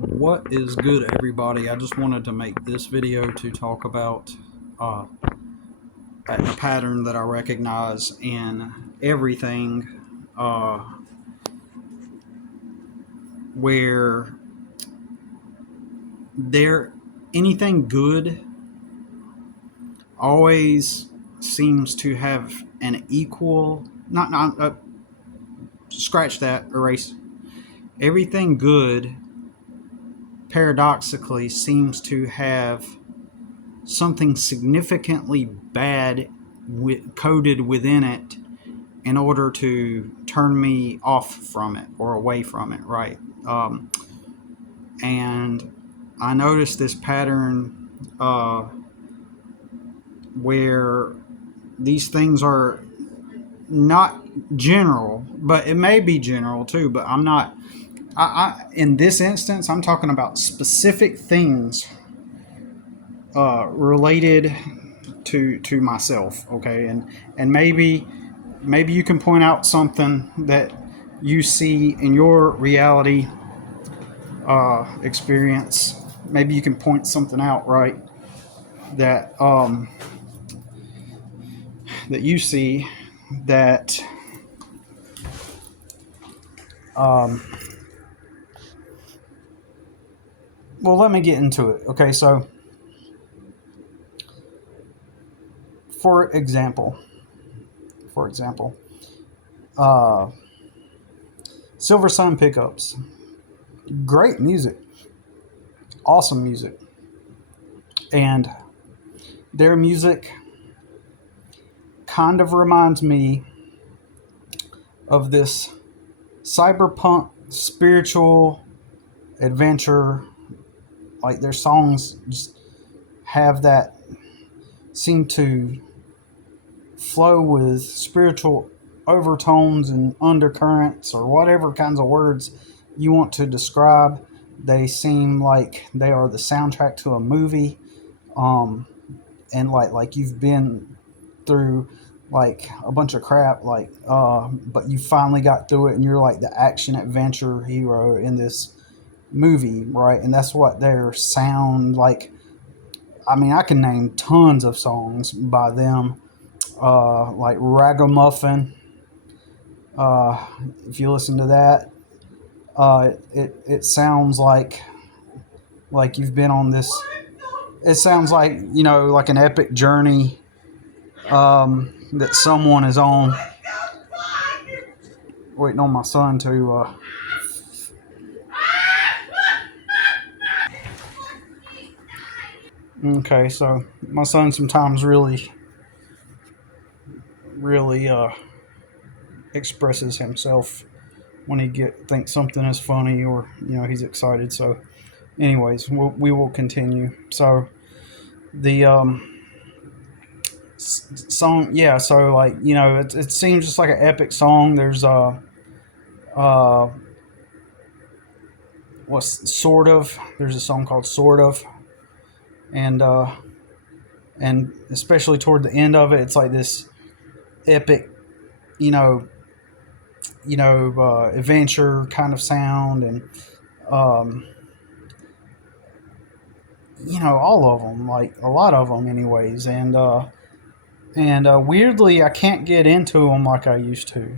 What is good, everybody? I just wanted to make this video to talk about uh, a pattern that I recognize in everything, where there anything good always seems to have an equal not scratch that, erase. Everything good paradoxically seems to have something significantly bad coded within it in order to turn me off from it or away from it, right? And I noticed this pattern where these things are not general, but it may be general too, but I'm not. In this instance, I'm talking about specific things related to myself, okay, and maybe you can point out something that you see in your reality experience. Maybe you can point something out, right, that that you see that um, well, let me get into it. Okay, so for example, for example, uh, Silver Sun pickups, great music, awesome music, and their music kind of reminds me of this cyberpunk spiritual adventure. Like their songs just have that, seem to flow with spiritual overtones and undercurrents, or whatever kinds of words you want to describe. They seem like they are the soundtrack to a movie, um, and like you've been through like a bunch of crap, but you finally got through it, and you're like the action adventure hero in this movie, right? And that's what their sound like. I mean, I can name tons of songs by them, like Ragamuffin. Uh, if you listen to that, it sounds like you've been on this. It sounds like, like an epic journey that someone is on. Waiting on my son to. Okay, so my son sometimes really expresses himself when he thinks something is funny, or he's excited. So, anyways, we will continue. So the song, yeah. So like it seems just like an epic song. There's uh what's sort of there's a song called Sort of, and especially toward the end of it, it's like this epic, you know adventure kind of sound, and um, all of them, like a lot of them, anyways, and weirdly, I can't get into them like I used to.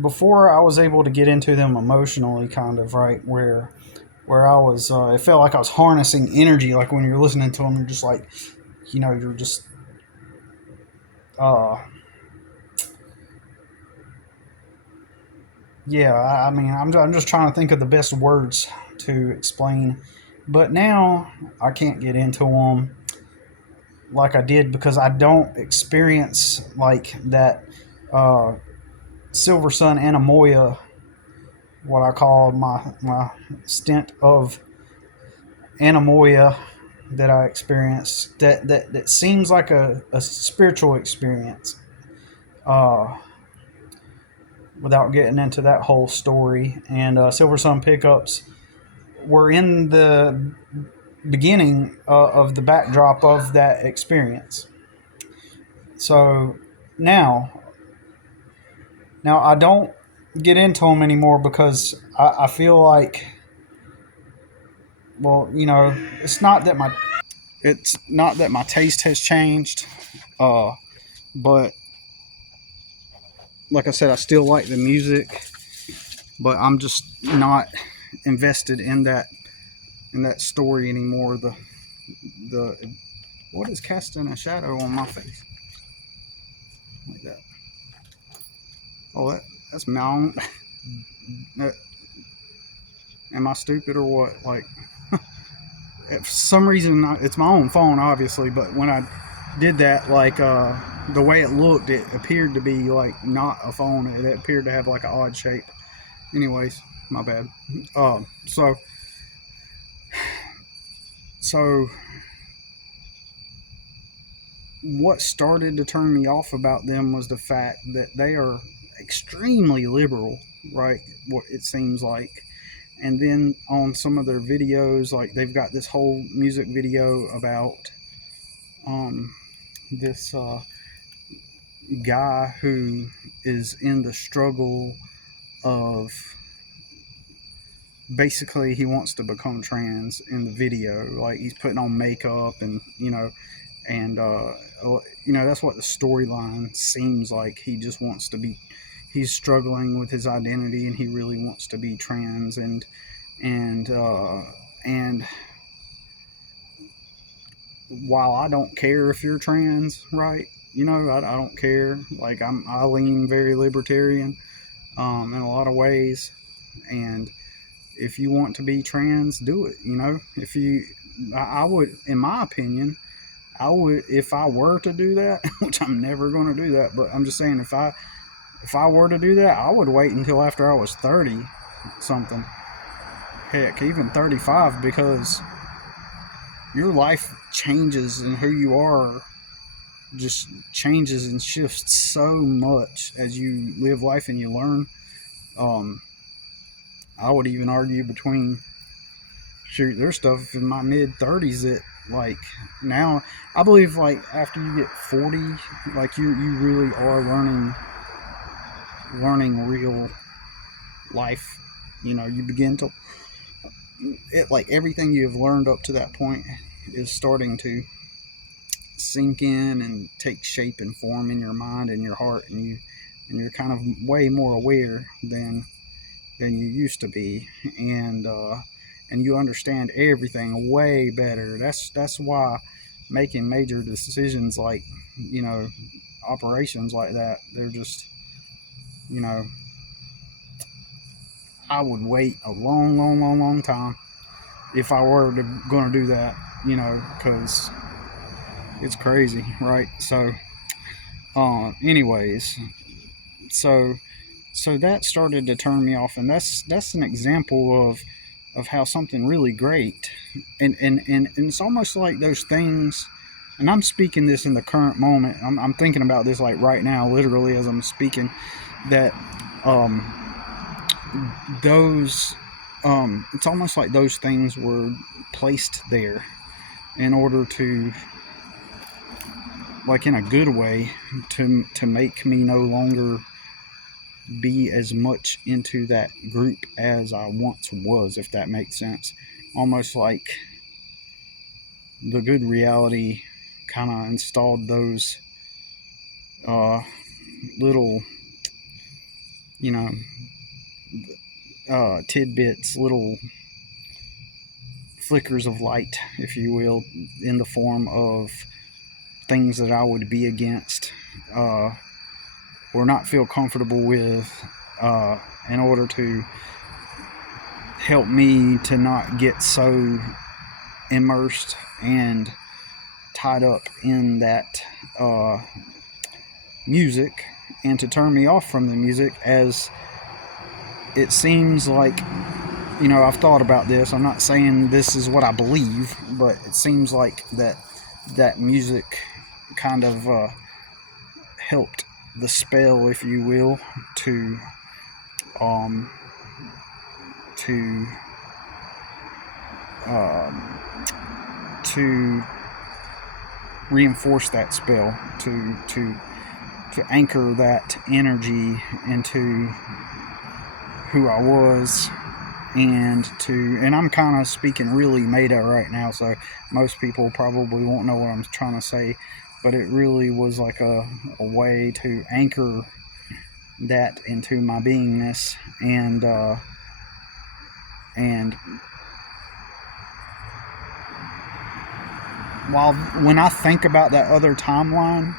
Before, I was able to get into them emotionally, kind of, right, where I was, it felt like I was harnessing energy. Like when you're listening to them, you're just like, you're just, uh, yeah. I mean, I'm just trying to think of the best words to explain, but now I can't get into them like I did, because I don't experience like that uh, Silver Sun Anamoya, what I call my stint of Anamoya that I experienced, that seems like a spiritual experience, uh, without getting into that whole story. And Silver Sun pickups were in the beginning of the backdrop of that experience. So now I don't get into them anymore, because I feel like well, it's not that my taste has changed, uh, but like I said, I still like the music, but I'm just not invested in that story anymore. The what is casting a shadow on my face like that? Oh, that's my own. Am I stupid or what? Like, for some reason, it's my own phone, obviously. But when I did that, like, the way it looked, it appeared to be like not a phone. It appeared to have like an odd shape. Anyways, my bad. So so what started to turn me off about them was the fact that they are extremely liberal, right? What it seems like. And then on some of their videos, like they've got this whole music video about um, this guy who is in the struggle of basically he wants to become trans in the video. Like he's putting on makeup and and that's what the storyline seems like. He just wants to be. He's struggling with his identity and he really wants to be trans and and while I don't care if you're trans, right? I don't care. Like I lean very libertarian in a lot of ways, and if you want to be trans, do it. If you, I would, in my opinion, I would if I were to do that, which I'm never going to do that, but I'm just saying if I were to do that, I would wait until after I was 30 something. Heck, even 35 because your life changes and who you are just changes and shifts so much as you live life and you learn. Um, I would even argue between shoot, there's stuff in my mid 30s that like now I believe like after you get 40, like you really are learning real life. You begin to like everything you've learned up to that point is starting to sink in and take shape and form in your mind and your heart, and you're kind of way more aware than you used to be, and you understand everything way better. That's why making major decisions like you know operations like that, they're just you know I would wait a long, long, long, long time if I were going to do that, because it's crazy, right? So, anyways, so that started to turn me off, and that's an example of how something really great, and it's almost like those things. And I'm speaking this in the current moment. I'm thinking about this like right now, literally as I'm speaking. That um, those it's almost like those things were placed there in order to, like in a good way, to make me no longer be as much into that group as I once was, if that makes sense. Almost like the good reality kind of installed those uh, little, you know, tidbits, little flickers of light, if you will, in the form of things that I would be against or not feel comfortable with in order to help me to not get so immersed and tied up in that music, and to turn me off from the music. As it seems like, I've thought about this. I'm not saying this is what I believe, but it seems like that music kind of helped the spell, if you will, um, to um, to reinforce that spell, to anchor that energy into who I was and I'm kind of speaking really meta right now, so most people probably won't know what I'm trying to say, but it really was like a way to anchor that into my beingness, and while when I think about that other timeline,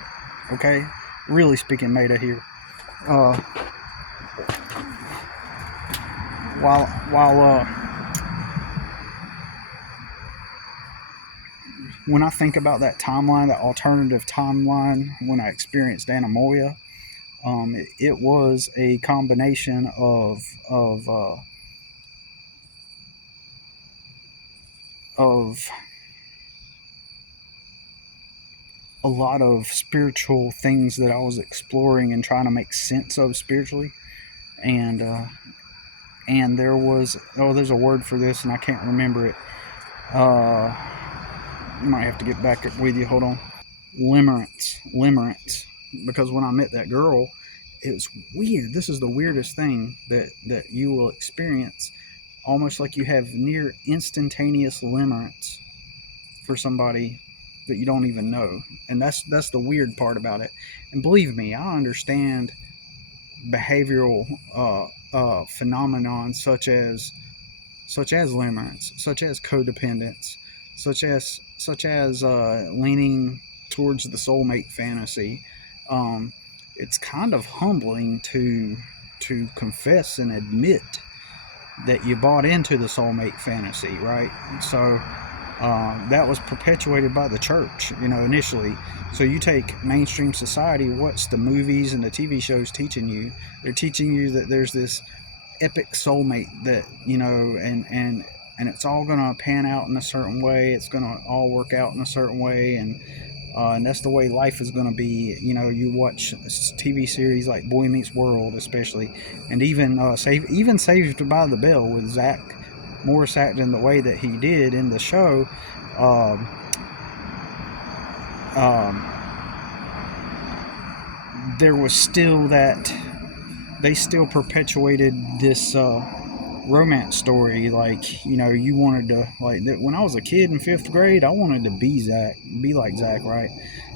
okay, really speaking meta here, uh, while when I think about that timeline, that alternative timeline, when I experienced Anamoya, it was a combination of a lot of spiritual things that I was exploring and trying to make sense of spiritually, and there was, oh, there's a word for this and I can't remember it. Uh, you might have to get back with you. Hold on. Limerence. Because when I met that girl, it was weird. This is the weirdest thing that you will experience. Almost like you have near instantaneous limerence for somebody that you don't even know, and that's the weird part about it. And believe me, I understand behavioral phenomenon such as limerence, such as codependence, such as leaning towards the soulmate fantasy. Um, it's kind of humbling to confess and admit that you bought into the soulmate fantasy, right? So that was perpetuated by the church, initially. So you take mainstream society, what's the movies and the TV shows teaching you? They're teaching you that there's this epic soulmate that and it's all gonna pan out in a certain way. It's gonna all work out in a certain way, and that's the way life is gonna be. You watch TV series like Boy Meets World, especially, and even Saved by the Bell with Zach Morris acting the way that he did in the show. Um, um, there was still that they still perpetuated this romance story. Like, you wanted to, like, when I was a kid in fifth grade, I wanted to be like Zach, right?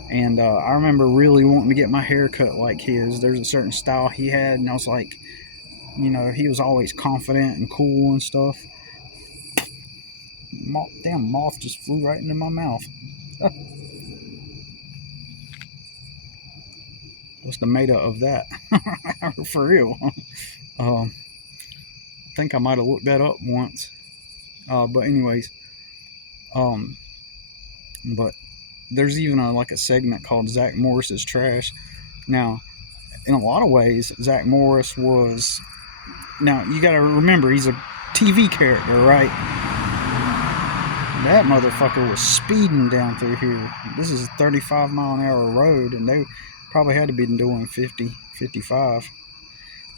And I remember really wanting to get my hair cut like his. There's a certain style he had, and I was like, he was always confident and cool and stuff. Damn moth just flew right into my mouth. What's the meta of that? For real. Um, I think I might have looked that up once. But anyways, um, but there's even like a segment called Zach Morris's Trash. Now, in a lot of ways, Zach Morris was. Now you got to remember he's a TV character, right? That motherfucker was speeding down through here. This is a 35-mile-an-hour road, and they probably had to be doing 50, 55.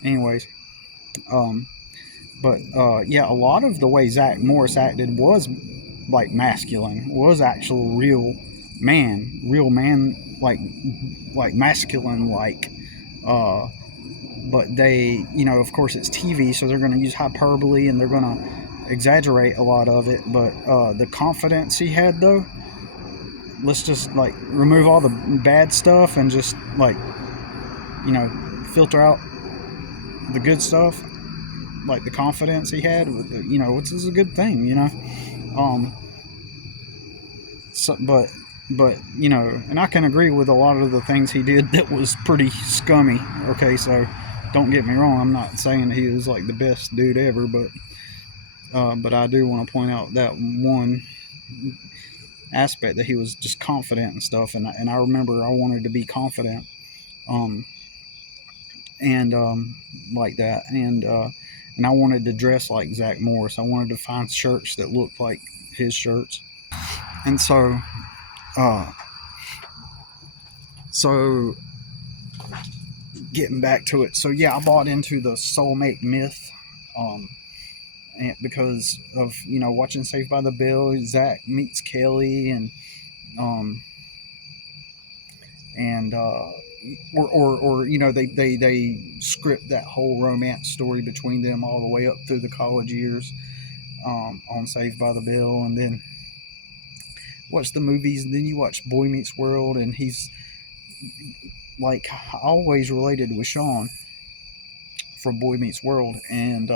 Anyways, um, but yeah, a lot of the way Zach Morris acted was like masculine, was actual real man, like masculine, like. Uh, but they, of course, it's TV, so they're going to use hyperbole and they're going to exaggerate a lot of it. But the confidence he had, though, let's just like remove all the bad stuff and just like, you know, filter out the good stuff. Like the confidence he had, which is a good thing, Um, so, but and I can agree with a lot of the things he did that was pretty scummy. Okay, so don't get me wrong. I'm not saying he was like the best dude ever, but I do want to point out that one aspect that he was just confident and stuff. And I remember I wanted to be confident, um, and like that, and I wanted to dress like Zach Morris. I wanted to find shirts that looked like his shirts, and uh, so getting back to it. So yeah, I bought into the soulmate myth, um, and because of watching Saved by the Bell, Zach meets Kelly, um, and or you know, they script that whole romance story between them all the way up through the college years, on Saved by the Bell, and then watch the movies, and then you watch Boy Meets World, and he's like always related with Sean from Boy Meets World, and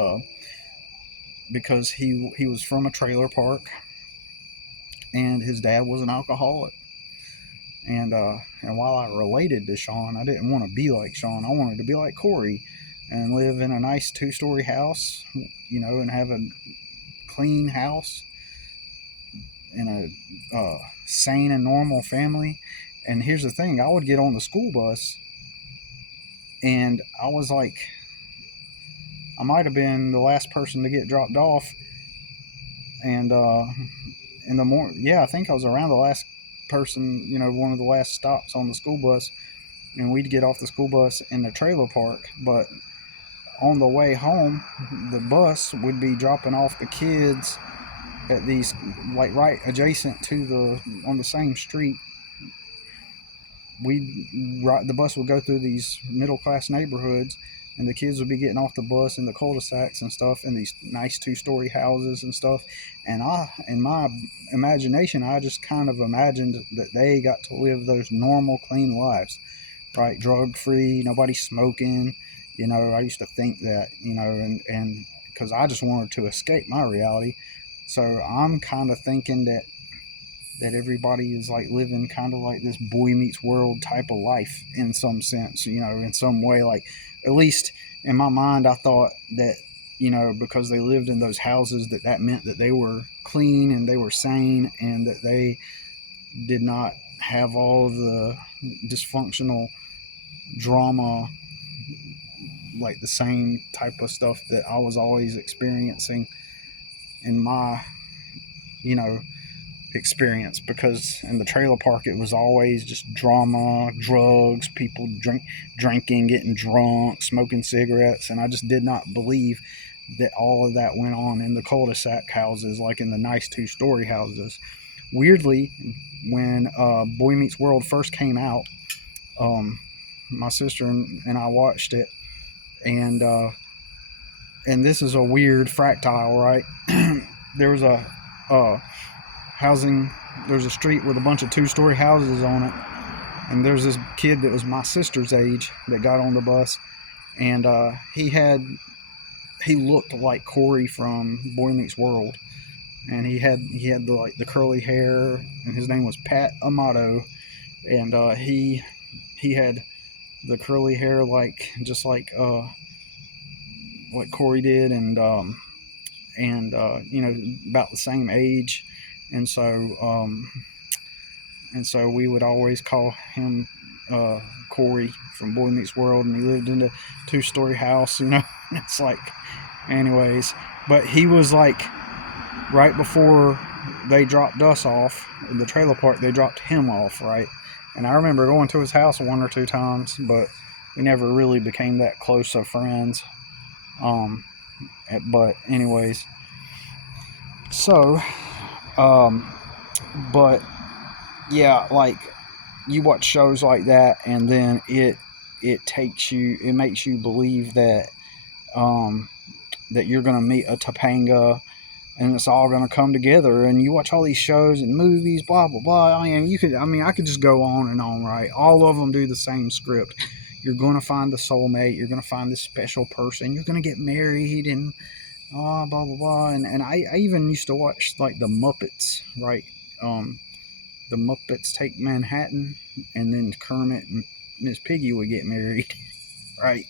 because he was from a trailer park, and his dad was an alcoholic, and while I related to Sean, I didn't want to be like Sean. I wanted to be like Corey, and live in a nice 2-story house, you know, and have a clean house and a sane and normal family. And here's the thing: I would get on the school bus, and I was like, I might have been the last person to get dropped off, and in the morning, yeah, I think I was around the last person, you know, one of the last stops on the school bus, and we'd get off the school bus in the trailer park. But on the way home, the bus would be dropping off the kids at these, like right adjacent to the, on the same street. The bus would go through these middle class neighborhoods, and the kids would be getting off the bus in the cul-de-sacs and stuff, in these nice 2-story houses and stuff. And in my imagination, I just kind of imagined that they got to live those normal, clean lives, right? Drug free, nobody smoking. You know, I used to think that, you know, and because I just wanted to escape my reality. So I'm kind of thinking that everybody is like living kind of like this Boy Meets World type of life in some sense, you know, in some way. Like, at least in my mind, I thought that, you know, because they lived in those houses, that meant that they were clean and they were sane, and that they did not have all the dysfunctional drama, like the same type of stuff that I was always experiencing in my, you know, experience. Because in the trailer park, it was always just drama, drugs, people drinking, getting drunk, smoking cigarettes, and I just did not believe that all of that went on in the cul-de-sac houses, like in the nice 2-story houses. Weirdly, when Boy Meets World first came out, my sister and I watched it, and this is a weird fractile, right? There was a housing, there's a street with a bunch of 2-story houses on it, and there's this kid that was my sister's age that got on the bus, and he looked like Corey from Boy Meets World, and he had the curly hair, and his name was Pat Amato, and he had the curly hair, like just like what Corey did, and you know, about the same age, and so we would always call him Corey from Boy Meets World, and he lived in a 2-story house, you know. It's like, anyways, but he was like, right before they dropped us off in the trailer park, they dropped him off, right? And I remember going to his house 1 or 2 times, but we never really became that close of friends. But anyways, so but yeah, like, you watch shows like that, and then it makes you believe that that you're gonna meet a Topanga, and it's all gonna come together. And you watch all these shows and movies, blah blah blah. I could just go on and on, right? All of them do the same script. You're gonna find the soulmate. You're gonna find this special person. You're gonna get married, and blah blah blah. And I even used to watch like the Muppets, right? The Muppets Take Manhattan, and then Kermit and Miss Piggy would get married, right?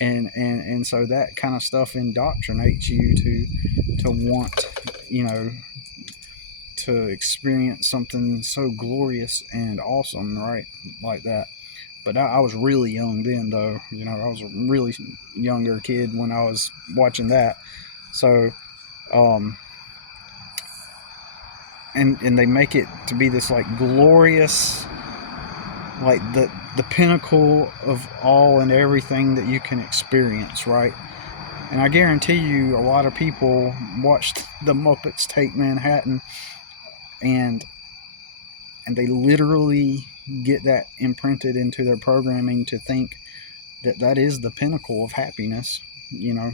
And so that kind of stuff indoctrinates you to want, you know, to experience something so glorious and awesome, right? Like that. But I was really young then, though. You know, I was a really younger kid when I was watching that. So, and they make it to be this like glorious, like the pinnacle of all and everything that you can experience, right? And I guarantee you, a lot of people watched the Muppets Take Manhattan, and they literally get that imprinted into their programming to think that that is the pinnacle of happiness, you know,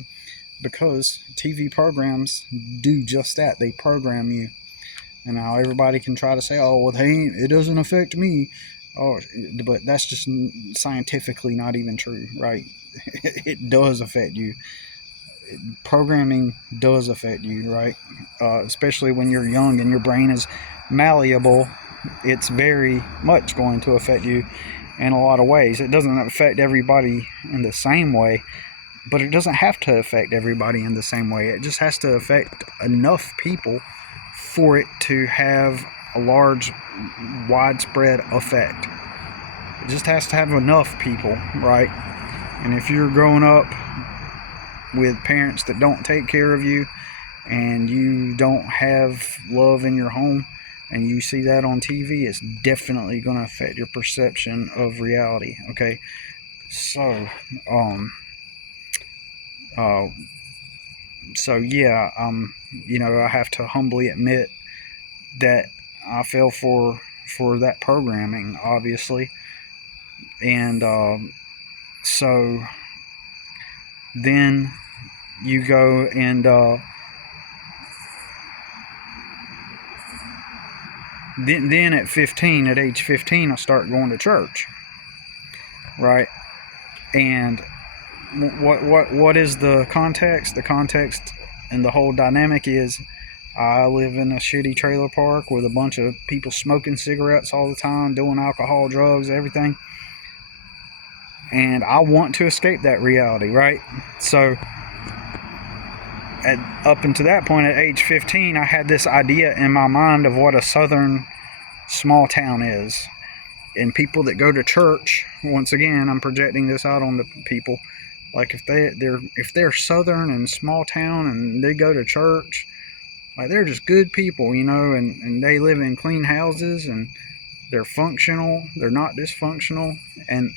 because TV programs do just that. They program you. And now everybody can try to say, oh, well, hey, it doesn't affect me. Oh, but that's just scientifically not even true, right? It does affect you. Programming does affect you, right? Especially when you're young and your brain is malleable, it's very much going to affect you in a lot of ways. It doesn't affect everybody in the same way, but it doesn't have to affect everybody in the same way. It just has to affect enough people for it to have a large, widespread effect. It just has to have enough people, right? And if you're growing up with parents that don't take care of you and you don't have love in your home and you see that on TV, it's definitely going to affect your perception of reality. Okay, so uh, yeah, I have to humbly admit that I fell for that programming, obviously, and so then you go and then at age 15, I start going to church, right? And what is the context? The context and the whole dynamic is I live in a shitty trailer park with a bunch of people smoking cigarettes all the time, doing alcohol, drugs, everything. And I want to escape that reality, right? So up until that point, at age 15, I had this idea in my mind of what a southern small town is. And people that go to church, once again, I'm projecting this out on the people. Like if they're southern and small town and they go to church, like they're just good people, and they live in clean houses and they're functional, they're not dysfunctional, and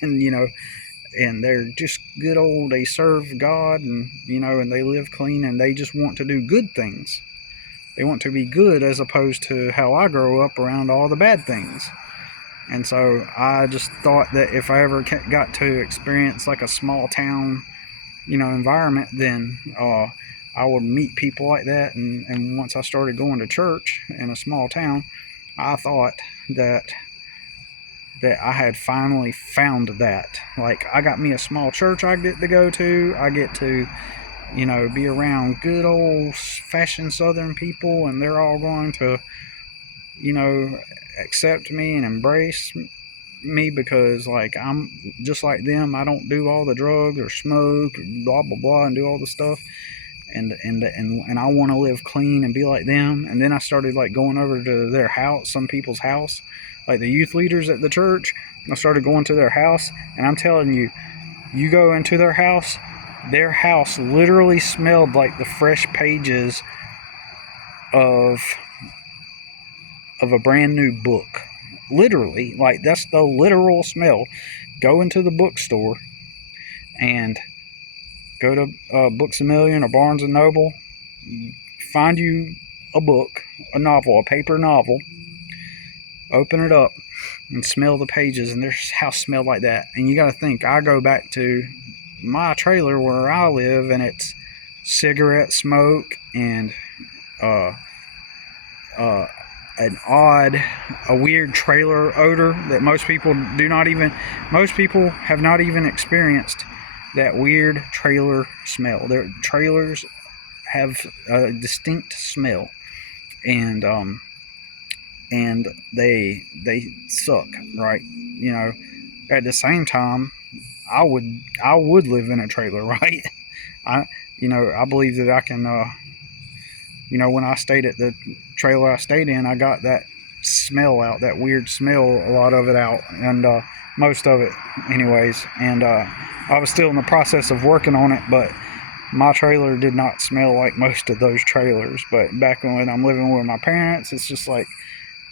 and they're just good old, they serve God, and they live clean, and they just want to do good things. They want to be good, as opposed to how I grow up around all the bad things. And so I just thought that if I ever got to experience like a small town, environment, then I would meet people like that. And once I started going to church in a small town, I thought that I had finally found that. Like, I got me a small church I get to go to. I get to, be around good old fashioned Southern people, and they're all going to, accept me and embrace me because, like, I'm just like them. I don't do all the drugs or smoke or blah blah blah and do all the stuff. And I want to live clean and be like them. And then I started like going over to their house, some people's house, like the youth leaders at the church. I started going to their house, and I'm telling you, you go into their house literally smelled like the fresh pages of a brand new book. Literally, like that's the literal smell. Go into the bookstore and go to Books A Million or Barnes and Noble, find you a book, a novel, a paper novel, open it up and smell the pages, and their house smelled like that. And you got to think, I go back to my trailer where I live, and it's cigarette smoke and uh, uh, a weird trailer odor that most people have not even experienced. That weird trailer smell. Their trailers have a distinct smell, and they suck, right? At the same time, I would live in a trailer, right? I I believe that I can. When I stayed at the trailer I stayed in, I got that smell out, that weird smell, a lot of it out, and most of it, anyways. And I was still in the process of working on it, but my trailer did not smell like most of those trailers. But back when I'm living with my parents, it's just like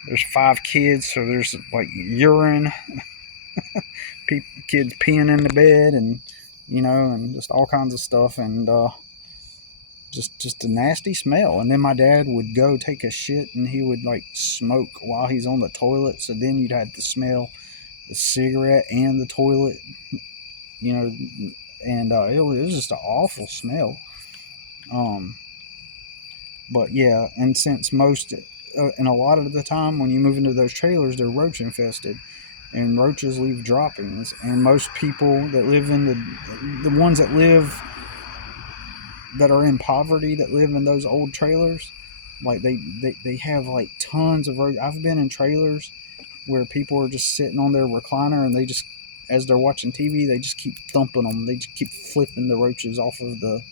there's 5 kids, so there's like urine, kids peeing in the bed, and and just all kinds of stuff. And just a nasty smell. And then my dad would go take a shit, and he would like smoke while he's on the toilet. So then you'd have to smell the cigarette and the toilet, you know, and it was just an awful smell. Um, but yeah, and since most and a lot of the time when you move into those trailers, they're roach infested, and roaches leave droppings. And most people that live in the ones that live that are in poverty that live in those old trailers, like they have like tons of roach. I've been in trailers where people are just sitting on their recliner, and they just, as they're watching TV, they just keep thumping them. They just keep flipping the roaches off of the.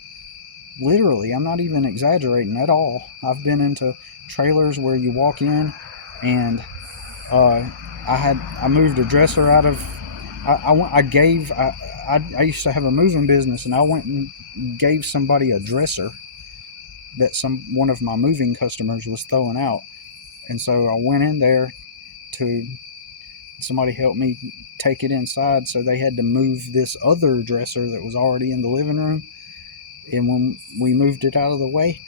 Literally, I'm not even exaggerating at all. I've been into trailers where you walk in, and uh, I moved a dresser out of. I gave. I used to have a moving business, and I went and gave somebody a dresser that one of my moving customers was throwing out, and so I went in there to somebody helped me take it inside, so they had to move this other dresser that was already in the living room. And when we moved it out of the way,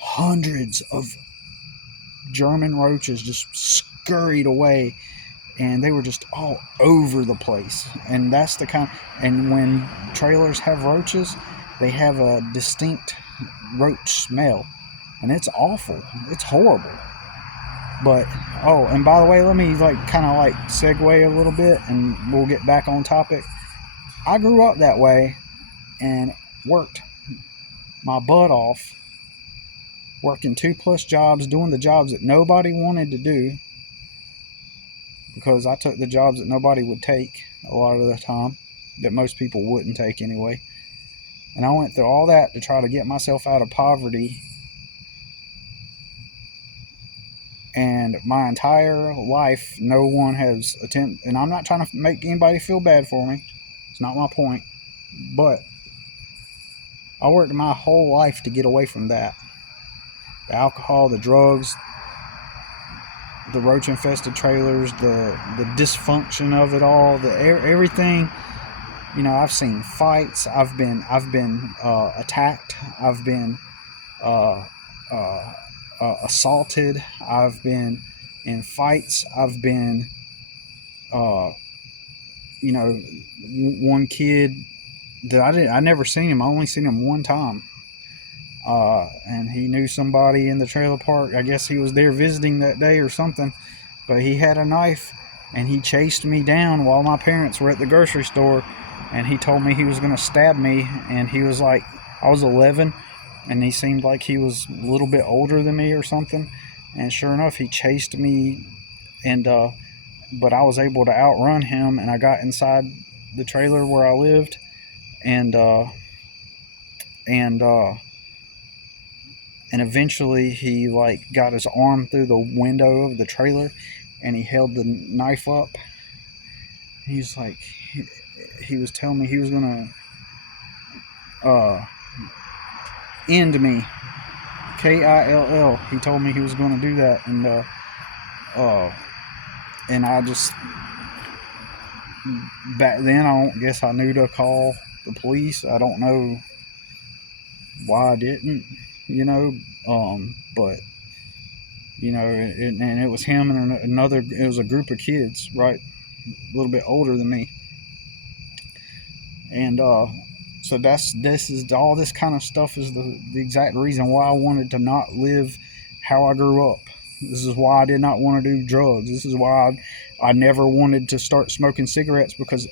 hundreds of German roaches just scurried away, and they were just all over the place. And that's the kind. And when trailers have roaches, they have a distinct roach smell, and it's awful. It's horrible. But oh, and by the way, let me like kind of like segue a little bit, and we'll get back on topic. I grew up that way and worked my butt off, working 2+ jobs, doing the jobs that nobody wanted to do, because I took the jobs that nobody would take a lot of the time, that most people wouldn't take anyway. And I went through all that to try to get myself out of poverty. And my entire life, no one has attempted, and I'm not trying to make anybody feel bad for me. It's not my point. But I worked my whole life to get away from that. The alcohol, the drugs, the roach infested trailers, the dysfunction of it all, everything. You know, I've seen fights. I've been attacked. I've been uh, uh, assaulted. I've been in fights. I've been, uh, you know, one kid that I never seen him. I only seen him one time. And he knew somebody in the trailer park. I guess he was there visiting that day or something. But he had a knife, and he chased me down while my parents were at the grocery store. And he told me he was going to stab me. And he was like, I was 11, and he seemed like he was a little bit older than me or something. And sure enough, he chased me, and but I was able to outrun him, and I got inside the trailer where I lived, and and uh, and eventually he like got his arm through the window of the trailer, and he held the knife up. He's like, he was telling me he was gonna end me, Kill. He told me he was gonna do that, uh, and I just, back then I don't guess I knew to call the police. I don't know why I didn't, you know, but you know, and it was him and another. It was a group of kids, right, a little bit older than me, and so this is all this kind of stuff is the exact reason why I wanted to not live how I grew up. This is why I did not want to do drugs. This is why I never wanted to start smoking cigarettes, because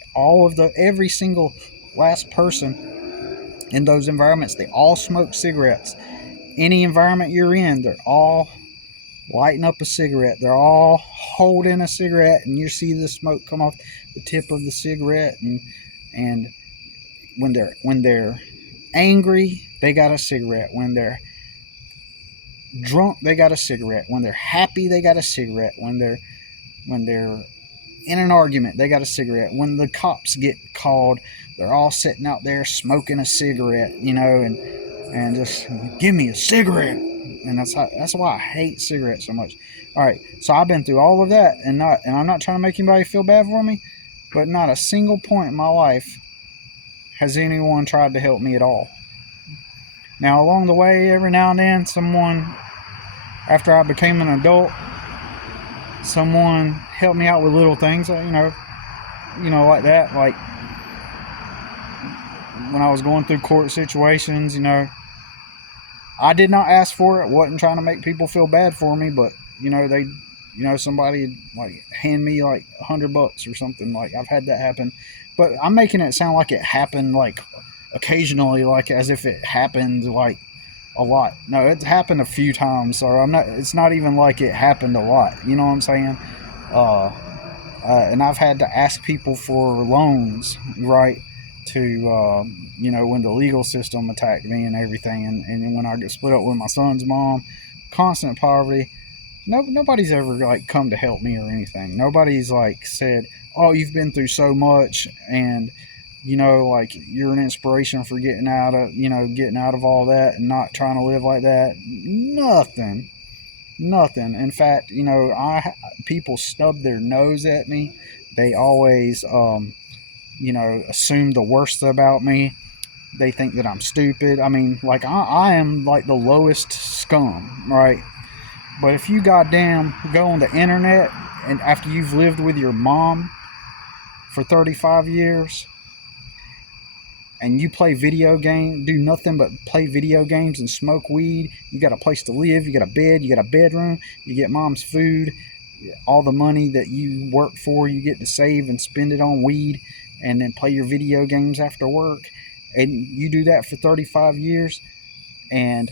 every single last person in those environments, they all smoke cigarettes. Any environment you're in, they're all lighting up a cigarette. They're all holding a cigarette, and you see the smoke come off the tip of the cigarette. And when they're angry, they got a cigarette. When they're drunk, they got a cigarette. When they're happy, they got a cigarette. When they're in an argument, they got a cigarette. When the cops get called, they're all sitting out there smoking a cigarette, you know, and just give me a cigarette. And that's why I hate cigarettes so much. All right, so I've been through all of that, and I'm not trying to make anybody feel bad for me, but not a single point in my life has anyone tried to help me at all. Now, along the way, every now and then, someone, after I became an adult, someone helped me out with little things, like that. Like when I was going through court situations, I did not ask for it. Wasn't trying to make people feel bad for me, but somebody like hand me like $100 or something. Like I've had that happen, but I'm making it sound like it happened like occasionally, like as if it happened like a lot. No, it's happened a few times. So I'm not. It's not even like it happened a lot. You know what I'm saying? Uh, and I've had to ask people for loans, right? To when the legal system attacked me and everything, and when I get split up with my son's mom, constant poverty. Nobody's ever like come to help me or anything. Nobody's like said, "Oh, you've been through so much, and like you're an inspiration for getting out of all that and not trying to live like that." Nothing. Nothing. In fact, I people snub their nose at me. They always, assume the worst about me. They think that I'm stupid. I mean, like I am like the lowest scum, right? But if you goddamn go on the internet and after you've lived with your mom for 35 years and you play video game, do nothing but play video games and smoke weed, you got a place to live, you got a bed, you got a bedroom, you get mom's food, all the money that you work for, you get to save and spend it on weed and then play your video games after work. And you do that for 35 years and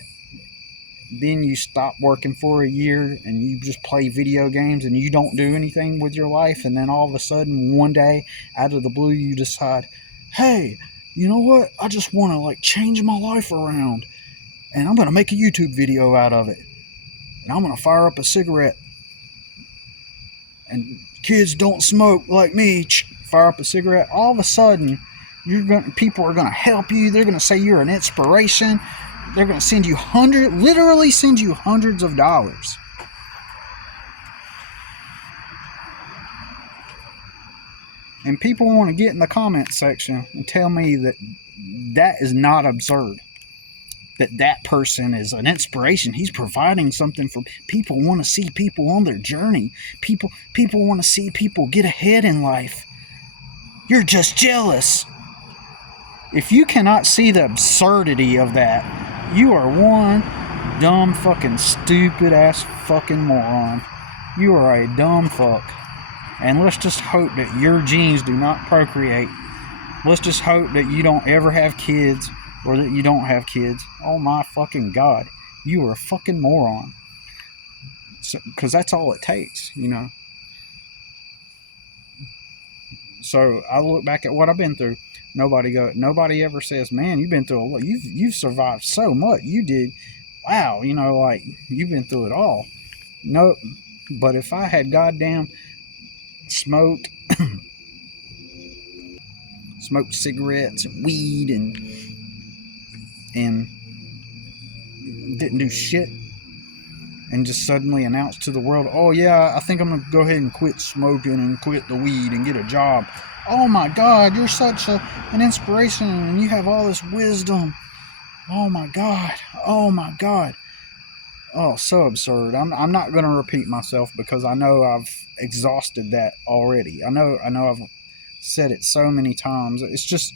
then you stop working for a year and you just play video games and you don't do anything with your life, and then all of a sudden one day out of the blue you decide, hey, you know what, I just want to like change my life around and I'm going to make a YouTube video out of it and I'm going to fire up a cigarette and kids don't smoke like me, fire up a cigarette. All of a sudden people are going to help you. They're going to say you're an inspiration. They're going to literally send you hundreds of dollars. And people want to get in the comment section and tell me that that is not absurd. That person is an inspiration. He's providing something for people. Want to see people on their journey. People want to see people get ahead in life. You're just jealous. If you cannot see the absurdity of that, you are one dumb fucking stupid ass fucking moron. You are a dumb fuck. And let's just hope that your genes do not procreate. Let's just hope that you don't ever have kids or that you don't have kids. Oh my fucking God. You are a fucking moron. Because that's all it takes, So I look back at what I've been through. Nobody ever says, man, you've been through a lot. You've survived so much. You did. Wow, like you've been through it all. No, but if I had goddamn smoked cigarettes and weed and didn't do shit and just suddenly announced to the world, oh yeah, I think I'm gonna go ahead and quit smoking and quit the weed and get a job. Oh my God, you're such an inspiration and you have all this wisdom. Oh my God. Oh my God. Oh, so absurd. I'm not going to repeat myself because I know I've exhausted that already. I know I've said it so many times. It's just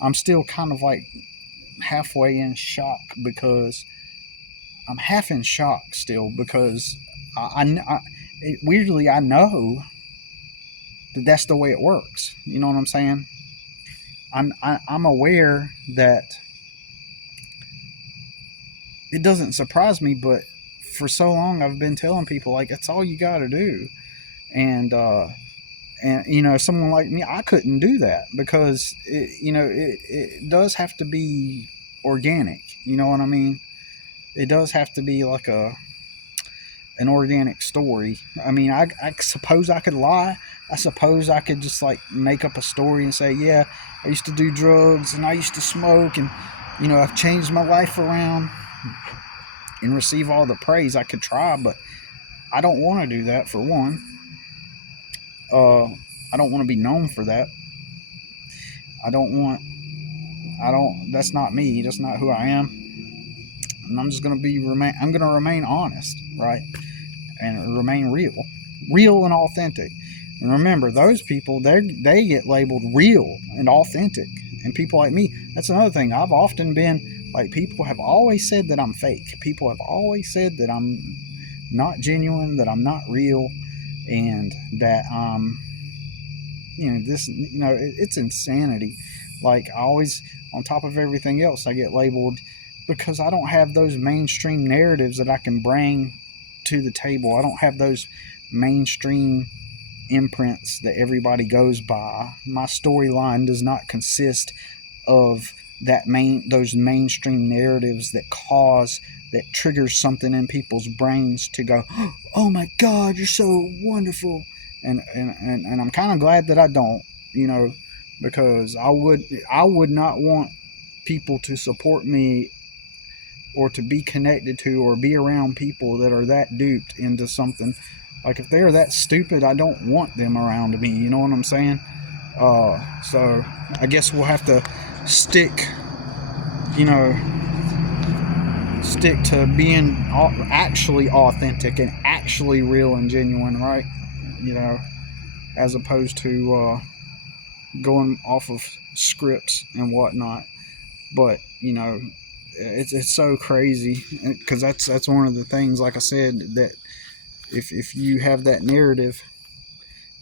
I'm still kind of like halfway in shock because I'm half in shock still because weirdly I know that that's the way it works. You know what I'm saying? I'm aware that it doesn't surprise me, but for so long I've been telling people like that's all you got to do, and someone like me, I couldn't do that because it does have to be organic. You know what I mean? It does have to be like an organic story. I mean, I suppose I could lie. I suppose I could just like make up a story and say, yeah, I used to do drugs and I used to smoke and I've changed my life around and receive all the praise. I could try, but I don't want to do that for one. I don't want to be known for that. I don't. That's not me. That's not who I am. and I'm just going to I'm going to remain honest, right? And remain real and authentic. And remember, those people, they get labeled real and authentic. And people like me, that's another thing. I've often been like, people have always said that I'm fake. People have always said that I'm not genuine, that I'm not real, and that it's insanity. Like, I always, on top of everything else, I get labeled because I don't have those mainstream narratives that I can bring to the table. I don't have those mainstream imprints that everybody goes by. My storyline does not consist of those mainstream narratives that triggers something in people's brains to go, oh my God, you're so wonderful. And I'm kind of glad that I don't, because I would not want people to support me or to be connected to or be around people that are that duped into something. Like, if they're that stupid, I don't want them around me. You know what I'm saying? So I guess we'll have to stick to being actually authentic and actually real and genuine, right? As opposed to going off of scripts and whatnot. But it's so crazy, because that's one of the things, like I said, that if you have that narrative,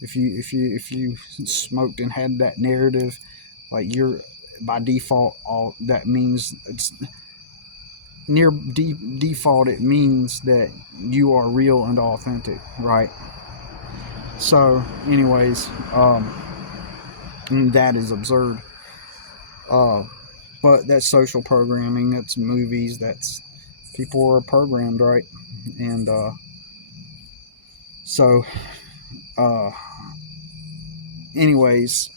if you smoked and had that narrative, like, you're by default, all that means, it's default, it means that you are real and authentic, right? So anyways, that is absurd. But that's social programming, that's movies, that's people are programmed, right? And so uh anyways,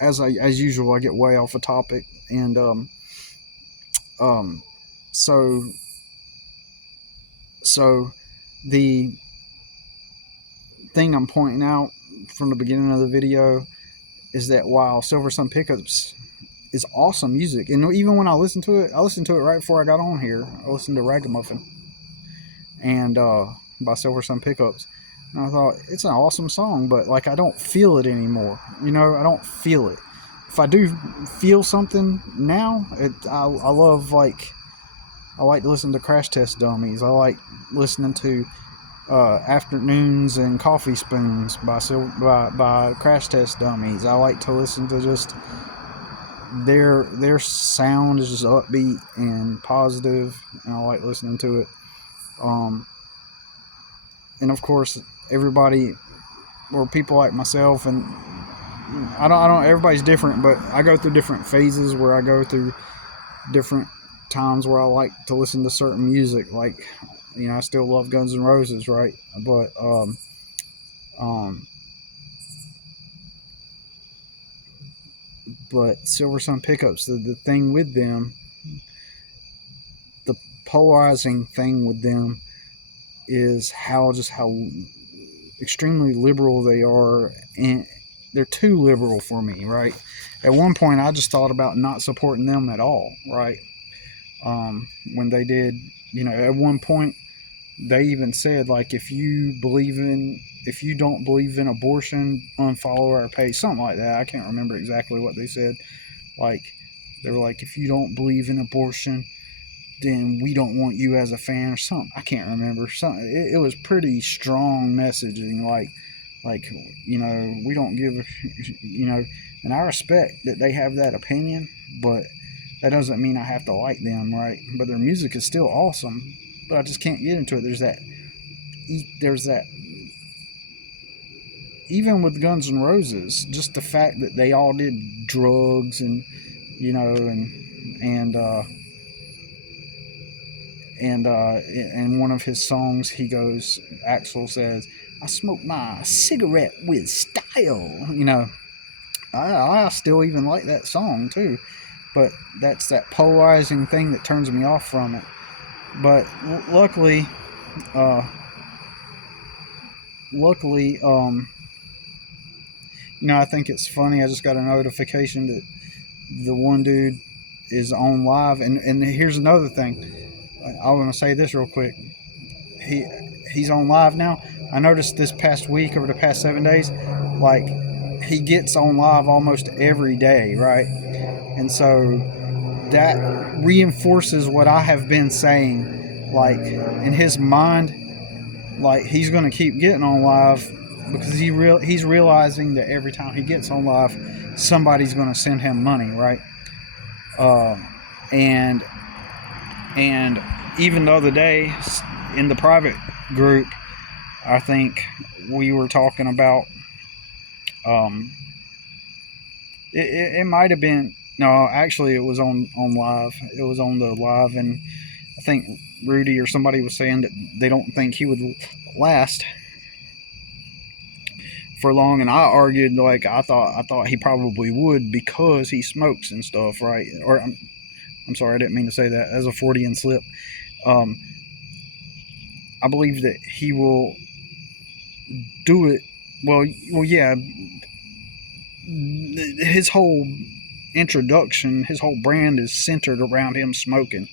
as usual, I get way off a topic. And um so so the thing I'm pointing out from the beginning of the video is that while Silver Sun Pickups is awesome music, and even when I listened to it right before I got on here. I listened to Ragamuffin and by Silver Sun Pickups, and I thought, it's an awesome song, but like, I don't feel it anymore. I don't feel it. If I do feel something now, I love, like, I like to listen to Crash Test Dummies. I like listening to Afternoons and Coffee Spoons by Crash Test Dummies. I like to listen to just their sound is just upbeat and positive, and I like listening to it. And of course, everybody, or people like myself, and I don't. Everybody's different, but I go through different phases where I go through different times where I like to listen to certain music. Like, I still love Guns N' Roses, right? But um, but Silver Sun Pickups, the thing with them, the polarizing thing with them, is how extremely liberal they are, and they're too liberal for me, right? At one point, I just thought about not supporting them at all, right? When they did, at one point, they even said, like, if you don't believe in abortion, unfollow our page, something like that. I can't remember exactly what they said. Like, they were like, if you don't believe in abortion, then we don't want you as a fan, or something. I can't remember. Something. It was pretty strong messaging. Like, we don't give, and I respect that they have that opinion, but that doesn't mean I have to like them, right? But their music is still awesome, but I just can't get into it. There's that, even with Guns N' Roses, just the fact that they all did drugs, and and in one of his songs, Axl says, "I smoke my cigarette with style." I still even like that song too, but that's that polarizing thing that turns me off from it. But luckily, uh, luckily, I think it's funny. I just got a notification that the one dude is on live. And here's another thing. I want to say this real quick. He he's on live now. I noticed this past week, over the past 7 days, like he gets on live almost every day, right? And so that reinforces what I have been saying. Like in his mind, like he's going to keep getting on live because he's realizing that every time he gets on live, somebody's going to send him money, right? Um, and and even the other day in the private group, I think we were talking about um, it might have been, no, actually it was on live. It was on the live, and I think Rudy or somebody was saying that they don't think he would last for long, and I argued like I thought he probably would because he smokes and stuff, right? Or I'm sorry, I didn't mean to say that as a Freudian slip. Um, I believe that he will do it. Well, yeah. His whole introduction, his whole brand is centered around him smoking.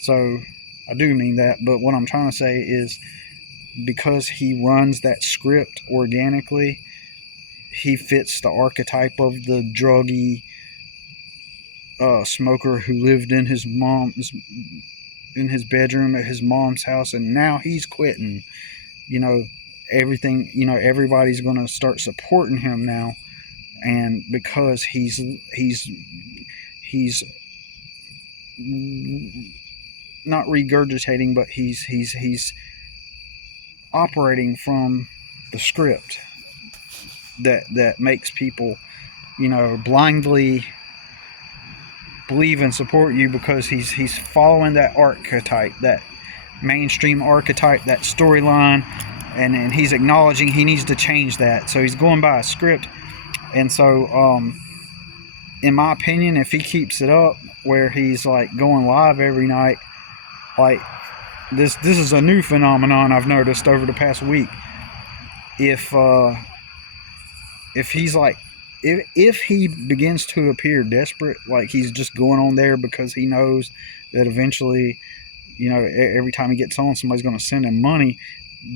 So I do mean that, but what I'm trying to say is because he runs that script organically, he fits the archetype of the druggy smoker who lived in his bedroom at his mom's house, and now he's quitting. You know, everything. You know, everybody's going to start supporting him now, and because he's not regurgitating, but he's operating from the script that makes people, you know, blindly believe and support you because he's following that archetype, that mainstream archetype, that storyline, and he's acknowledging he needs to change that. So he's going by a script, and so in my opinion, if he keeps it up where he's like going live every night, like this is a new phenomenon I've noticed over the past week. If he's like if he begins to appear desperate, like he's just going on there because he knows that eventually, you know, every time he gets on, somebody's going to send him money,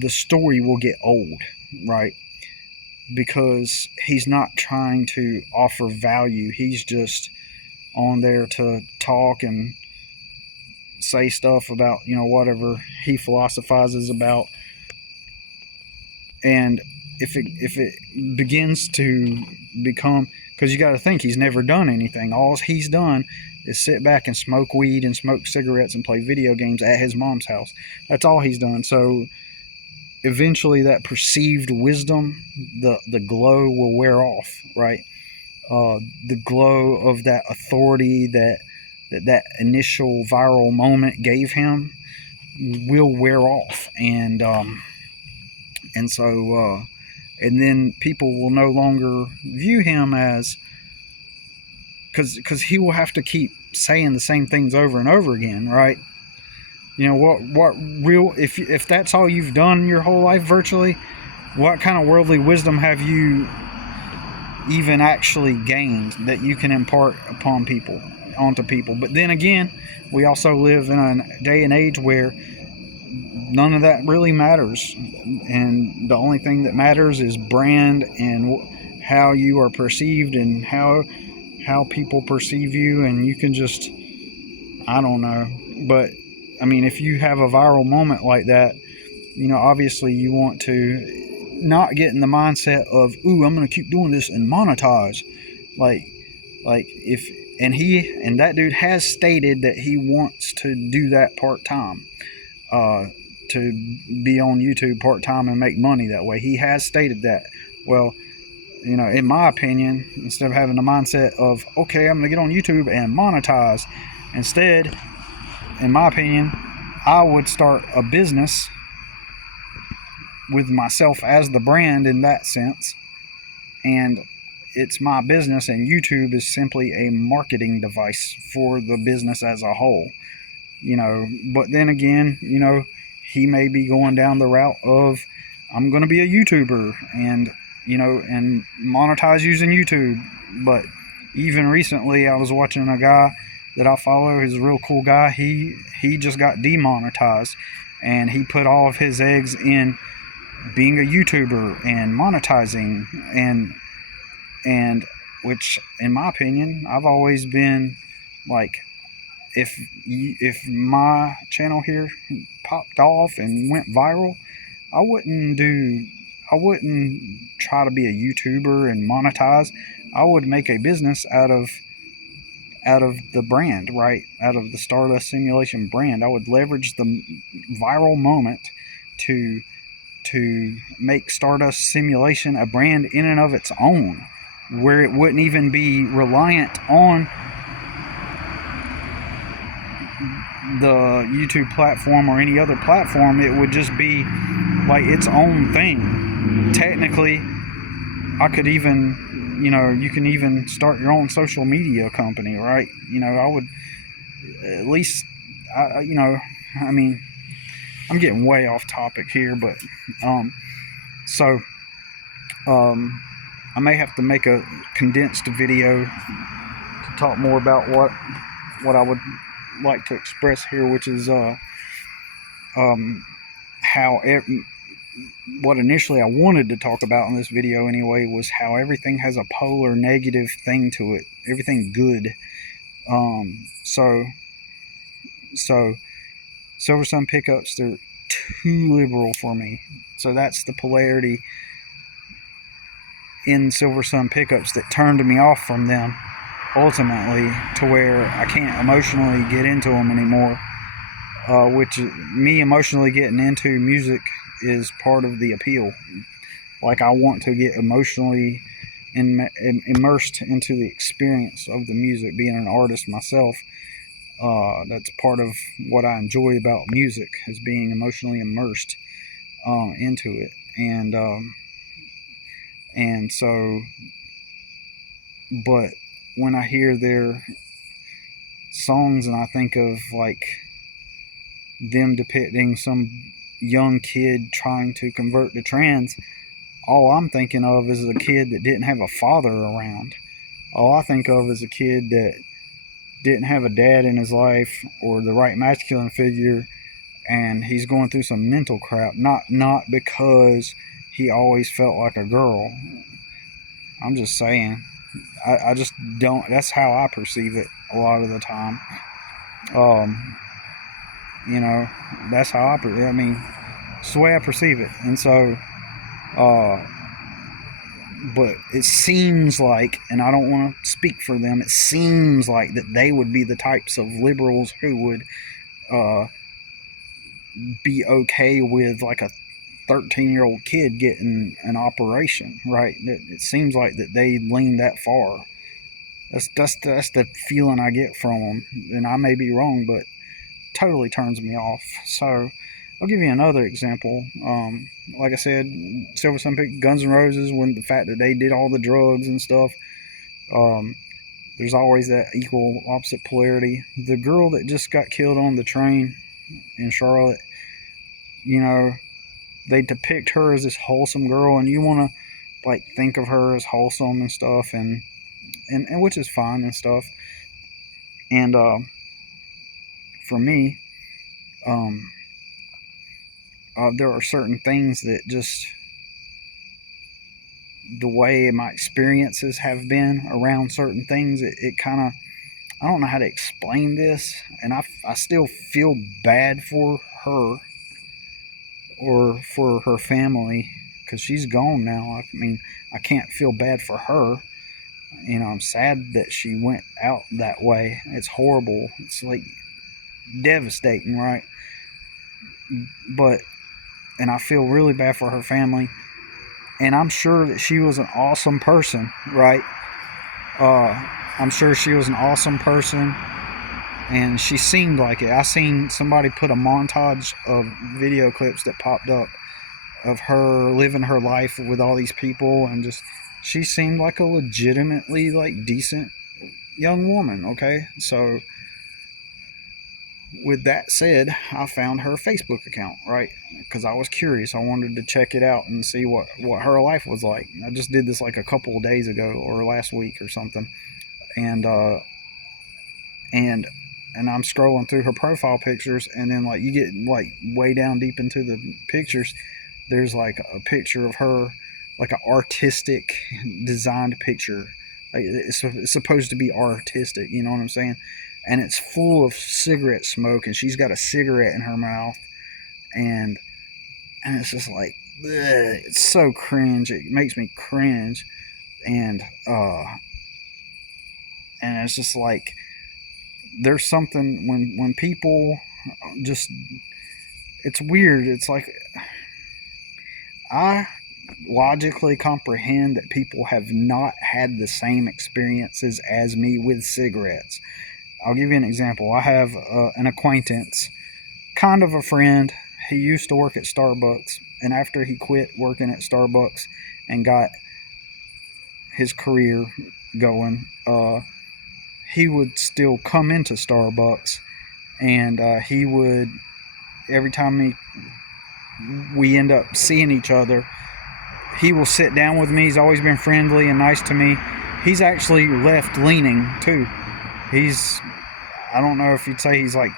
the story will get old, right? Because he's not trying to offer value. He's just on there to talk and say stuff about, you know, whatever he philosophizes about. And if it begins to become, because you got to think he's never done anything. All he's done is sit back and smoke weed and smoke cigarettes and play video games at his mom's house. That's all he's done. So eventually that perceived wisdom, the glow will wear off, right? The glow of that authority that initial viral moment gave him will wear off, and so and then people will no longer view him as, because he will have to keep saying the same things over and over again, right? You know what real, if that's all you've done your whole life virtually, what kind of worldly wisdom have you even actually gained that you can impart onto people? But then again, we also live in a day and age where none of that really matters, and the only thing that matters is brand and how you are perceived and how people perceive you. And you can just, I don't know, but I mean, if you have a viral moment like that, you know, obviously you want to not get in the mindset of, ooh, I'm going to keep doing this and monetize. Like if, and that dude has stated that he wants to do that part-time, to be on YouTube part-time and make money that way. He has stated that. Well, you know, in my opinion, instead of having the mindset of, okay, I'm going to get on YouTube and monetize, instead, in my opinion, I would start a business with myself as the brand in that sense. And it's my business, and YouTube is simply a marketing device for the business as a whole. You know, but then again, you know, he may be going down the route of, I'm going to be a YouTuber and, you know, and monetize using YouTube. But even recently I was watching a guy, that I follow. He's a real cool guy. He just got demonetized, and he put all of his eggs in being a YouTuber and monetizing, and which, in my opinion, I've always been like, if my channel here popped off and went viral, I wouldn't do I wouldn't try to be a YouTuber and monetize. I would make a business out of the brand, right? Out of the Stardust Simulation brand. I would leverage the viral moment to make Stardust Simulation a brand in and of its own, where it wouldn't even be reliant on the YouTube platform or any other platform. It would just be like its own thing. Technically, I could even, you can even start your own social media company, right? I would at least, I mean, I'm getting way off topic here, but so I may have to make a condensed video to talk more about what I would like to express here, which is how what initially I wanted to talk about in this video anyway was how everything has a polar negative thing to it. Everything good. So Silver Sun pickups, they're too liberal for me. So that's the polarity in Silver Sun pickups that turned me off from them ultimately, to where I can't emotionally get into them anymore. Which, me emotionally getting into music is part of the appeal. Like, I want to get emotionally immersed into the experience of the music, being an artist myself. That's part of what I enjoy about music, is being emotionally immersed into it. And so, but when I hear their songs and I think of like them depicting some young kid trying to convert to trans, all I'm thinking of is a kid that didn't have a father around. All I think of is a kid that didn't have a dad in his life or the right masculine figure, and he's going through some mental crap. Not because he always felt like a girl. I'm just saying. I just don't. That's how I perceive it a lot of the time. You know, that's how I mean, it's the way I perceive it. And so, but it seems like, and I don't want to speak for them, it seems like that they would be the types of liberals who would be okay with like a 13-year-old kid getting an operation, right? It seems like that they lean that far. That's the feeling I get from them, and I may be wrong, but totally turns me off. So I'll give you another example. Like I said, Silver Sun picked Guns N' Roses, when the fact that they did all the drugs and stuff. There's always that equal opposite polarity. The girl that just got killed on the train in Charlotte, you know, they depict her as this wholesome girl, and you want to like think of her as wholesome and stuff, and which is fine and stuff. And for me, there are certain things that just, the way my experiences have been around certain things, it kind of, I don't know how to explain this, and I still feel bad for her or for her family, because she's gone now. I mean, I can't feel bad for her. I'm sad that she went out that way. It's horrible. It's like devastating, right? But, and I feel really bad for her family. And I'm sure that she was an awesome person, right? I'm sure she was an awesome person, and she seemed like it. I seen somebody put a montage of video clips that popped up of her living her life with all these people, and just, she seemed like a legitimately like decent young woman. Okay, so with that said, I found her Facebook account, right? Because I was curious. I wanted to check it out and see what her life was like. I just did this like a couple of days ago or last week or something. And and I'm scrolling through her profile pictures, and then like you get like way down deep into the pictures, there's like a picture of her, like an artistic designed picture. Like it's supposed to be artistic, you know what I'm saying? And it's full of cigarette smoke, and she's got a cigarette in her mouth, and it's just like, ugh, it's so cringe. It makes me cringe, and it's just like there's something when people just, it's weird. It's like I logically comprehend that people have not had the same experiences as me with cigarettes. I'll give you an example. I have an acquaintance, kind of a friend. He used to work at Starbucks, and after he quit working at Starbucks and got his career going, he would still come into Starbucks, and he would, every time we end up seeing each other, he will sit down with me. He's always been friendly and nice to me. He's actually left leaning too. He's, I don't know if you'd say he's like,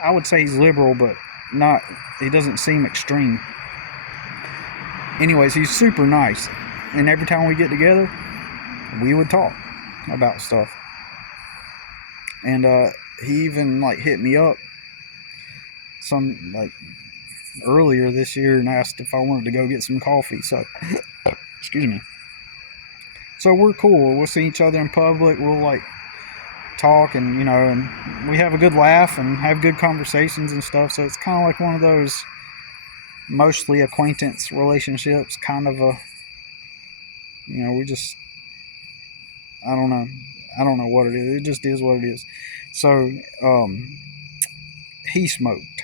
I would say he's liberal, but not, he doesn't seem extreme. Anyways, he's super nice. And every time we get together, we would talk about stuff. And he even like hit me up some like earlier this year and asked if I wanted to go get some coffee. So, excuse me. So we're cool. We'll see each other in public. We'll like talk, and you know, and we have a good laugh and have good conversations and stuff. So it's kind of like one of those mostly acquaintance relationships, kind of a, you know, we just, I don't know. I don't know what it is. It just is what it is. So he smoked,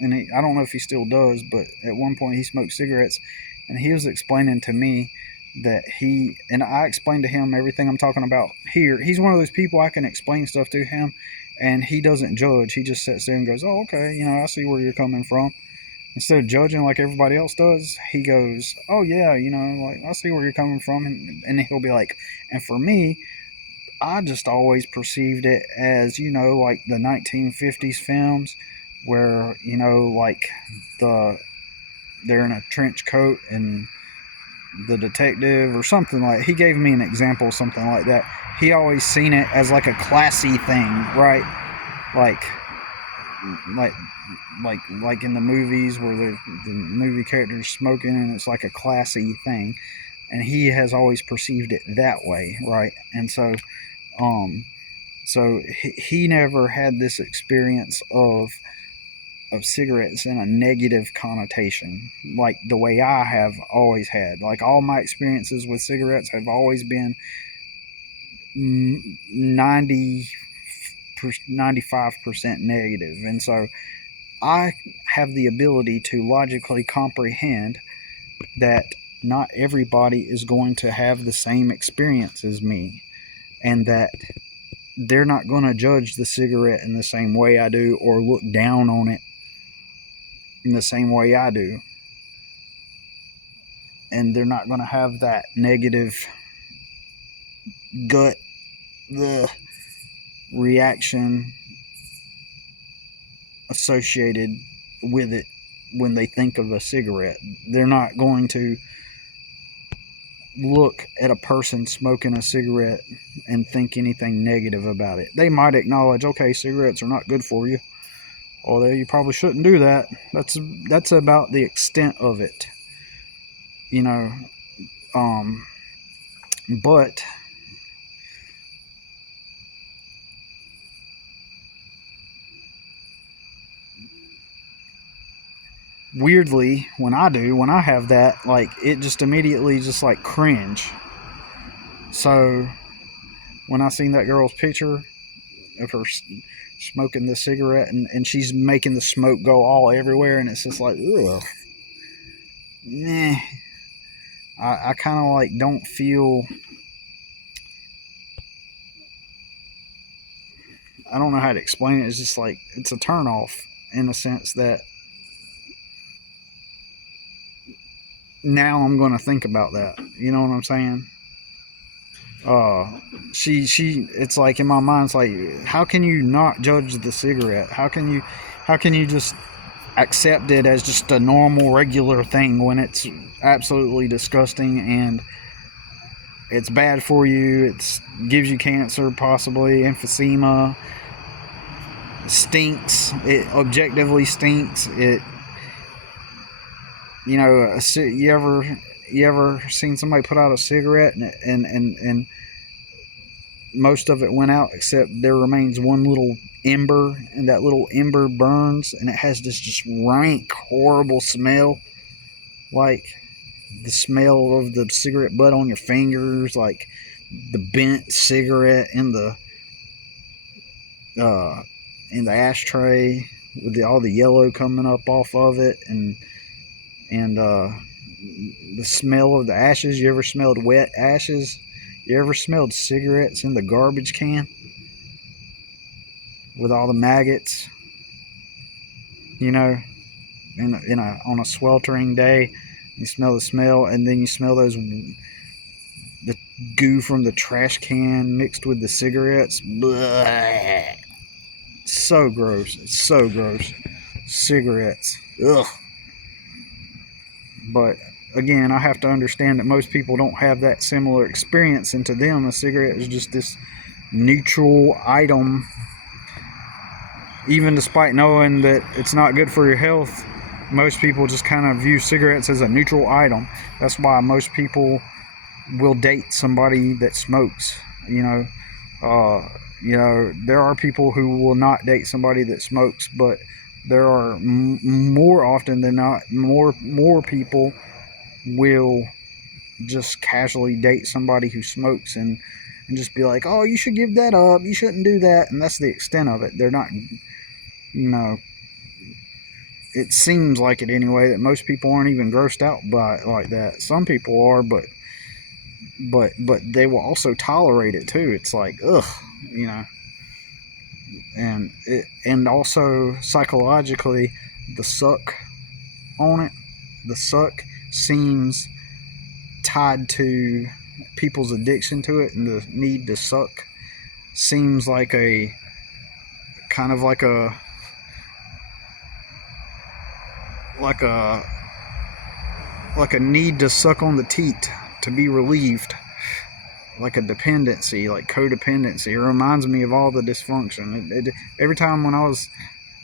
and I don't know if he still does, but at one point he smoked cigarettes, and he was explaining to me that he, and I explained to him everything I'm talking about here. He's one of those people I can explain stuff to him, and he doesn't judge. He just sits there and goes, "Oh, okay, you know, I see where you're coming from." Instead of judging like everybody else does, he goes, "Oh yeah, you know, like I see where you're coming from," and he'll be like, "And for me, I just always perceived it as, you know, like the 1950s films where, you know, like the they're in a trench coat and the detective or something." Like, he gave me an example of something like that. He always seen it as like a classy thing, right? Like like like in the movies where the movie characters smoking, and it's like a classy thing, and he has always perceived it that way, right? And so um he never had this experience of cigarettes in a negative connotation like the way I have always had. Like, all my experiences with cigarettes have always been 90 95% negative. And so I have the ability to logically comprehend that not everybody is going to have the same experience as me, and that they're not going to judge the cigarette in the same way I do or look down on it in the same way I do. And they're not going to have that negative gut the reaction associated with it when they think of a cigarette. They're not going to look at a person smoking a cigarette and think anything negative about it. They might acknowledge, okay, cigarettes are not good for you, although you probably shouldn't do that. That's about the extent of it, you know. Um, but weirdly, when I have that, like, it just immediately just like cringe. So when I seen that girl's picture of her smoking the cigarette, and she's making the smoke go all everywhere, and it's just like, ugh, meh. I kind of like don't feel, I don't know how to explain it. It's just like, it's a turn off in the sense that now I'm going to think about that. You know what I'm saying? It's like in my mind, it's like, how can you not judge the cigarette? How can you just accept it as just a normal, regular thing when it's absolutely disgusting and it's bad for you? It gives you cancer, possibly emphysema. Stinks. It objectively stinks. You ever seen somebody put out a cigarette and most of it went out except there remains one little ember, and that little ember burns and it has this just rank, horrible smell, like the smell of the cigarette butt on your fingers, like the bent cigarette uh, in the ashtray with all the yellow coming up off of it, and the smell of the ashes. You ever smelled wet ashes? You ever smelled cigarettes in the garbage can with all the maggots? You know, on a sweltering day, you smell the smell, and then you smell the goo from the trash can mixed with the cigarettes. Blah. So gross. It's so gross. Cigarettes. Ugh. But again, I have to understand that most people don't have that similar experience, and to them, a cigarette is just this neutral item. Even despite knowing that it's not good for your health, most people just kind of view cigarettes as a neutral item. That's why most people will date somebody that smokes. There are people who will not date somebody that smokes, but there are more often than not more people will just casually date somebody who smokes, and just be like, oh, you should give that up, you shouldn't do that, and that's the extent of it. They're not, you know it seems like it anyway, that most people aren't even grossed out by it like that. Some people are, but they will also tolerate it too. It's like, ugh, you know and also psychologically, the suck on it the suck seems tied to people's addiction to it, and the need to suck seems like a kind of like a like a need to suck on the teat to be relieved, like a dependency, like codependency. It reminds me of all the dysfunction. Every time when I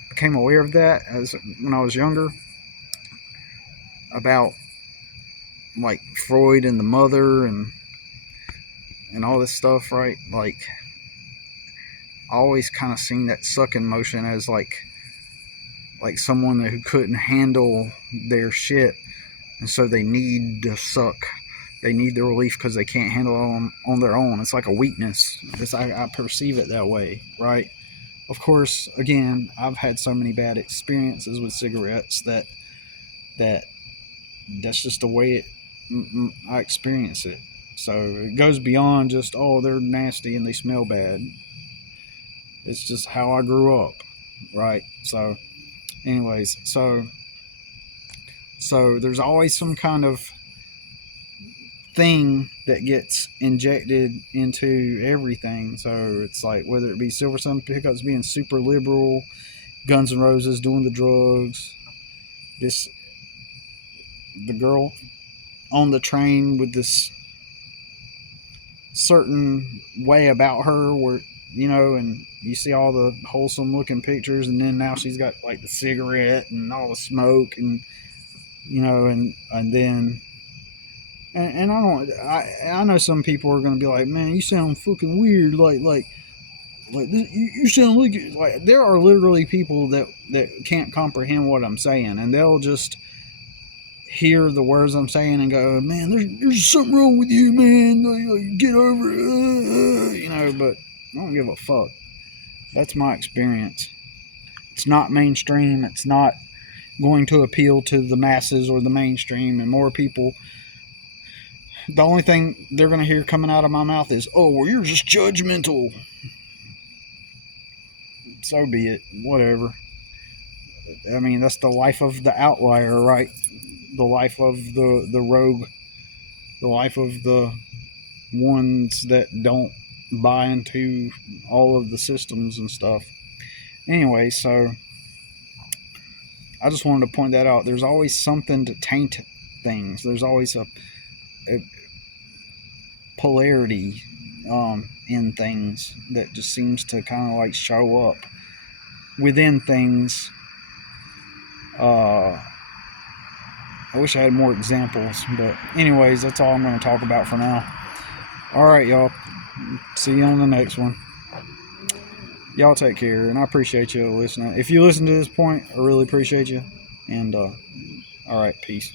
became aware of that, as when I was younger, about like Freud and the mother and all this stuff, right? Like, I always kind of seen that sucking motion as like someone who couldn't handle their shit, and so they need to suck. They need the relief because they can't handle it on their own. It's like a weakness. I perceive it that way, right? Of course, again, I've had so many bad experiences with cigarettes that that's just the way I experience it. So it goes beyond just, oh, they're nasty and they smell bad. It's just how I grew up, right? So, anyways, so there's always some kind of thing that gets injected into everything. So it's like, whether it be Silver Sun Pickups being super liberal, Guns N' Roses doing the drugs, this the girl on the train with this certain way about her, where and you see all the wholesome looking pictures, and then now she's got like the cigarette and all the smoke, and then and I know some people are gonna be like, man, you sound fucking weird, like this, you sound like there are literally people that can't comprehend what I'm saying, and they'll just hear the words I'm saying and go, man, there's something wrong with you, man. Like, get over it. But I don't give a fuck. That's my experience. It's not mainstream. It's not going to appeal to the masses or the mainstream, and more people. The only thing they're going to hear coming out of my mouth is, oh, well, you're just judgmental. So be it. Whatever. I mean, that's the life of the outlier, right? The life of the rogue. The life of the ones that don't buy into all of the systems and stuff. Anyway, so I just wanted to point that out. There's always something to taint things. There's always a polarity in things that just seems to kind of like show up within things. I wish I had more examples, but anyways, that's all I'm going to talk about for now. All right, y'all. See you on the next one. Y'all take care, and I appreciate you listening. If you listen to this point, I really appreciate you. And all right, peace.